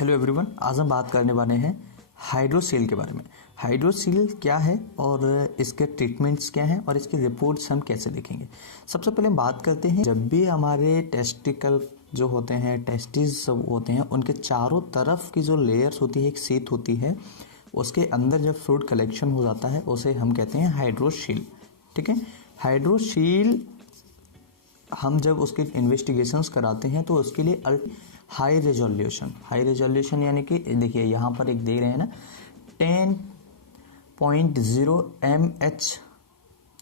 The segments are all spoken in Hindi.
हेलो एवरीवन, आज हम बात करने वाले हैं हाइड्रोसील के बारे में। हाइड्रोसील क्या है और इसके ट्रीटमेंट्स क्या हैं और इसकी रिपोर्ट्स हम कैसे देखेंगे। सबसे पहले हम बात करते हैं, जब भी हमारे टेस्टिकल जो होते हैं, टेस्टिस होते हैं, उनके चारों तरफ की जो लेयर्स होती है, एक सीट होती है, उसके अंदर जब फ्लूइड कलेक्शन हो जाता है उसे हम कहते हैं हाइड्रोसील। ठीक है, हाइड्रोसील हम जब उसके इन्वेस्टिगेशंस कराते हैं तो उसके लिए हाई रेजोल्यूशन यानी कि देखिए यहाँ पर एक दे रहे हैं ना 10.0 mH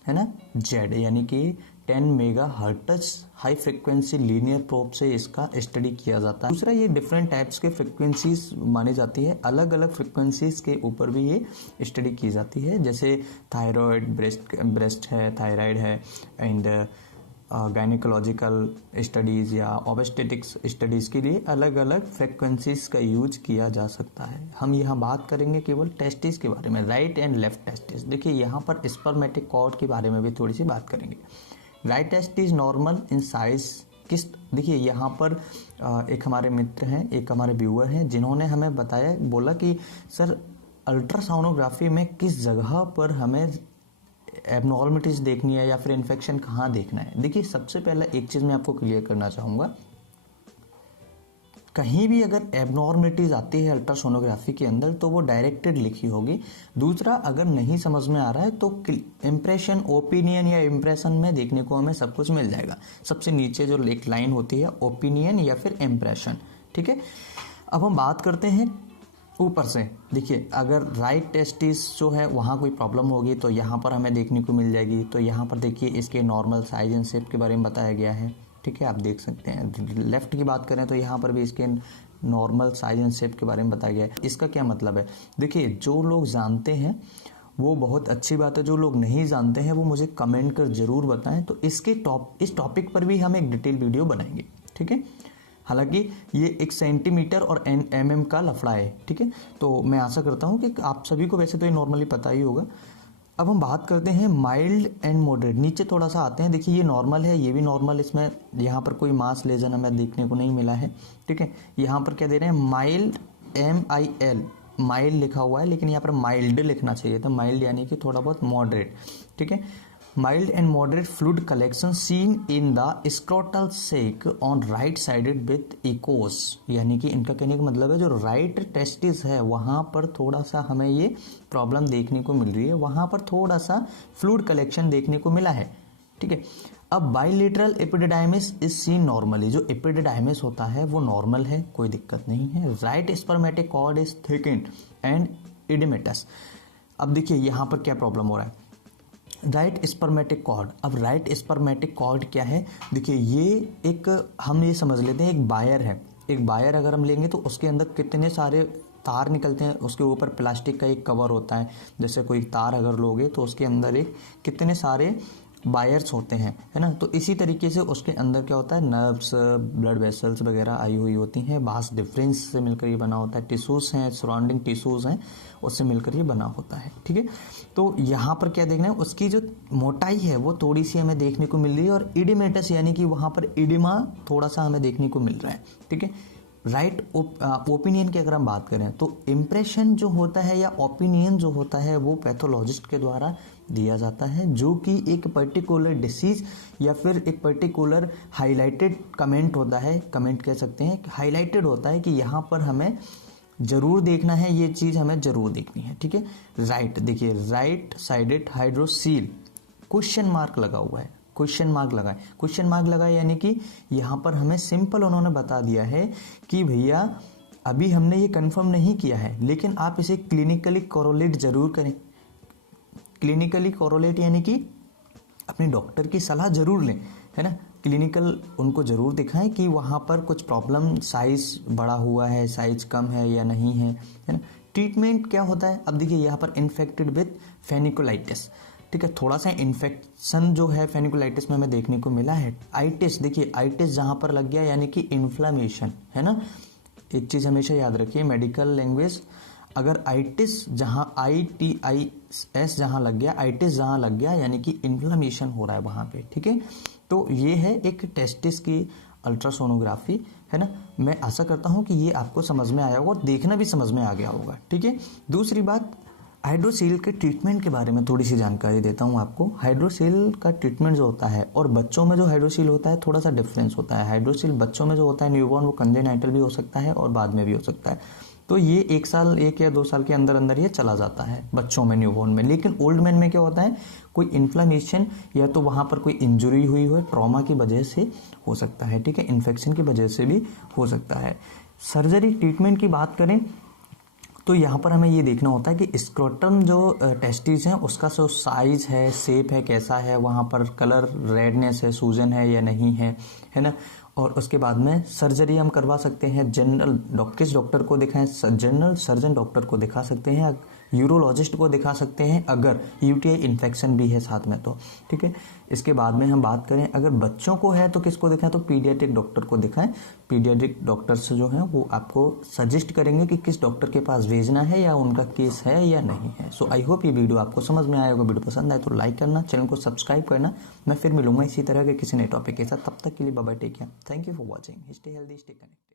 है ना जेड, यानी कि 10 mega hertz high frequency linear probe से इसका स्टडी किया जाता है। दूसरा, ये डिफरेंट टाइप्स के फ्रिक्वेंसीज मानी जाती है, अलग अलग फ्रिक्वेंसीज के ऊपर भी ये स्टडी की जाती है, जैसे थायराइड, ब्रेस्ट है, थायराइड है, एंड गायनिकोलॉजिकल स्टडीज़ या ओबस्टेटिक्स स्टडीज़ के लिए अलग अलग फ्रिक्वेंसीज का यूज किया जा सकता है। हम यहाँ बात करेंगे केवल टेस्टिस के बारे में, राइट एंड लेफ्ट टेस्टिस। देखिए यहाँ पर स्पर्मेटिक कॉर्ड के बारे में भी थोड़ी सी बात करेंगे। Right testis normal in size किस, देखिए यहाँ पर एक हमारे मित्र हैं, एक हमारे व्यूअर हैं, जिन्होंने हमें बताया, बोला कि सर अल्ट्रासाउनोग्राफी में किस जगह पर हमें एबनॉर्मलिटीज देखनी है या फिर इन्फेक्शन कहाँ देखना है। देखिए सबसे पहला एक चीज़ मैं आपको क्लियर करना चाहूँगा, कहीं भी अगर एबनॉर्मलिटीज आती है अल्ट्रासोनोग्राफी के अंदर तो वो डायरेक्टेड लिखी होगी। दूसरा, अगर नहीं समझ में आ रहा है तो इम्प्रेशन, ओपिनियन या इम्प्रेशन में देखने को हमें सब कुछ मिल जाएगा। सबसे नीचे जो एक लाइन होती है ओपिनियन या फिर इम्प्रेशन। ठीक है, अब हम बात करते हैं ऊपर से। देखिए अगर राइट टेस्टिस जो है वहाँ कोई प्रॉब्लम होगी तो यहाँ पर हमें देखने को मिल जाएगी। तो यहाँ पर देखिए इसके नॉर्मल साइज एंड शेप के बारे में बताया गया है। ठीक है, आप देख सकते हैं। लेफ्ट की बात करें तो यहाँ पर भी इसके नॉर्मल साइज एंड शेप के बारे में बताया गया है। इसका क्या मतलब है, देखिए जो लोग जानते हैं वो बहुत अच्छी बात है, जो लोग नहीं जानते हैं वो मुझे कमेंट कर जरूर बताएं। तो इस टॉपिक पर भी हम एक डिटेल वीडियो बनाएंगे। ठीक है, हालांकि ये एक सेंटीमीटर और mm का लफड़ा है। ठीक है, तो मैं आशा करता हूँ कि आप सभी को वैसे तो ये नॉर्मली पता ही होगा। अब हम बात करते हैं माइल्ड एंड मॉडरेट। नीचे थोड़ा सा आते हैं, देखिए ये नॉर्मल है, ये भी नॉर्मल, इसमें यहाँ पर कोई मास लेजन हमें देखने को नहीं मिला है। ठीक है, यहाँ पर क्या दे रहे हैं, माइल्ड MIL, माइल्ड लिखा हुआ है लेकिन यहाँ पर माइल्ड लिखना चाहिए था, माइल्ड यानी कि थोड़ा बहुत मॉडरेट। ठीक है, mild and moderate fluid collection seen in the scrotal sac on right sided with echoes, यानी कि इनका कहने का मतलब है जो राइट टेस्टिस है वहाँ पर थोड़ा सा हमें ये प्रॉब्लम देखने को मिल रही है, वहाँ पर थोड़ा सा फ्लूइड कलेक्शन देखने को मिला है। ठीक है, अब bilateral epididymis is seen normally, जो एपिडिडाइमिस होता है वो नॉर्मल है, कोई दिक्कत नहीं है। Right spermatic cord is thickened and oedematous. अब देखिए यहाँ पर क्या प्रॉब्लम हो रहा है, राइट स्पर्मेटिक कॉर्ड। अब राइट स्पर्मेटिक कॉर्ड क्या है, देखिए ये एक, हम ये समझ लेते हैं एक वायर है। एक वायर अगर हम लेंगे तो उसके अंदर कितने सारे तार निकलते हैं, उसके ऊपर प्लास्टिक का एक कवर होता है। जैसे कोई तार अगर लोगे तो उसके अंदर एक कितने सारे वायर्स होते हैं, है ना। तो इसी तरीके से उसके अंदर क्या होता है, नर्व्स, ब्लड वेसल्स वगैरह आई हुई होती हैं। बास डिफरेंस से मिलकर ये बना होता है, टिश्यूज हैं, सराउंडिंग टिश्यूज हैं, उससे मिलकर ये बना होता है। ठीक है, तो यहाँ पर क्या देखना है, उसकी जो मोटाई है वो थोड़ी सी हमें देखने को मिल रही है, और इडिमेटस यानी कि वहाँ पर इडिमा थोड़ा सा हमें देखने को मिल रहा है। ठीक है, राइट ओपिनियन की अगर हम बात करें तो इम्प्रेशन जो होता है या ओपिनियन जो होता है वो पैथोलॉजिस्ट के द्वारा दिया जाता है, जो कि एक पर्टिकुलर डिसीज या फिर एक पर्टिकुलर हाईलाइटेड कमेंट होता है, कमेंट कह सकते हैं, हाईलाइटेड होता है कि यहाँ पर हमें जरूर देखना है, ये चीज़ हमें जरूर देखनी है। ठीक है, राइट, देखिए right sided hydrocele, question mark लगा हुआ है, क्वेश्चन मार्क लगाए यानी कि यहाँ पर हमें सिंपल उन्होंने बता दिया है कि भैया अभी हमने ये कंफर्म नहीं किया है, लेकिन आप इसे क्लिनिकली कोरोलेट जरूर करें। क्लिनिकली कोरोलेट यानी कि अपने डॉक्टर की सलाह जरूर लें, है ना। क्लिनिकल उनको जरूर दिखाएं कि वहाँ पर कुछ प्रॉब्लम, साइज बड़ा हुआ है, साइज कम है या नहीं है ना। ट्रीटमेंट क्या होता है, अब देखिए यहाँ पर इन्फेक्टेड विथ फेनिकुलाइटिस। ठीक है, थोड़ा सा इन्फेक्शन जो है फेनिकुलाइटिस में हमें देखने को मिला है। आइटिस, देखिए आइटिस जहाँ पर लग गया यानी कि इन्फ्लामेशन, है ना। एक चीज़ हमेशा याद रखिए मेडिकल लैंग्वेज, अगर आइटिस जहाँ ITIS जहाँ लग गया, आइटिस जहाँ लग गया यानी कि इन्फ्लामेशन हो रहा है वहाँ पे। ठीक है, तो ये है एक टेस्टिस की अल्ट्रासोनोग्राफी, है ना। मैं आशा करता हूँ कि ये आपको समझ में आया होगा और देखना भी समझ में आ गया होगा, ठीक है। दूसरी बात, हाइड्रोसील के ट्रीटमेंट के बारे में थोड़ी सी जानकारी देता हूँ आपको। हाइड्रोसील का ट्रीटमेंट जो होता है और बच्चों में जो हाइड्रोसील होता है थोड़ा सा डिफरेंस होता है। हाइड्रोसील बच्चों में जो होता है न्यूबॉर्न, वो कंजेनाइटल भी हो सकता है और बाद में भी हो सकता है। तो ये 1 या 2 साल के अंदर अंदर ये चला जाता है बच्चों में, न्यूबॉर्न में। लेकिन ओल्ड मैन में क्या होता है, कोई इन्फ्लेमेशन या तो वहाँ पर कोई इंजरी हुई हो, ट्रॉमा की वजह से हो सकता है, ठीक है, इन्फेक्शन की वजह से भी हो सकता है। सर्जरी ट्रीटमेंट की बात करें तो यहाँ पर हमें ये देखना होता है कि स्क्रोटम जो टेस्टिस हैं उसका जो साइज है, शेप है, कैसा है, वहाँ पर कलर, रेडनेस है, सूजन है या नहीं है ना। और उसके बाद में सर्जरी हम करवा सकते हैं। जनरल किस डॉक्टर को दिखाएं, जनरल सर्जन डॉक्टर को दिखा सकते हैं, यूरोलॉजिस्ट को दिखा सकते हैं अगर यूटीआई इन्फेक्शन भी है साथ में तो, ठीक है। इसके बाद में हम बात करें अगर बच्चों को है तो किसको दिखाएं, तो पीडियाट्रिक डॉक्टर को दिखाएं। पीडियाट्रिक डॉक्टर्स जो हैं वो आपको सजेस्ट करेंगे कि किस डॉक्टर के पास भेजना है या उनका केस है या नहीं है। सो आई होप ये वीडियो आपको समझ में आया होगा। वीडियो पसंद आए तो लाइक करना, चैनल को सब्सक्राइब करना। मैं फिर मिलूंगा इसी तरह के किसी नए टॉपिक के साथ, तब तक के लिए bye bye, take care, thank you for watching, stay healthy, stay connected.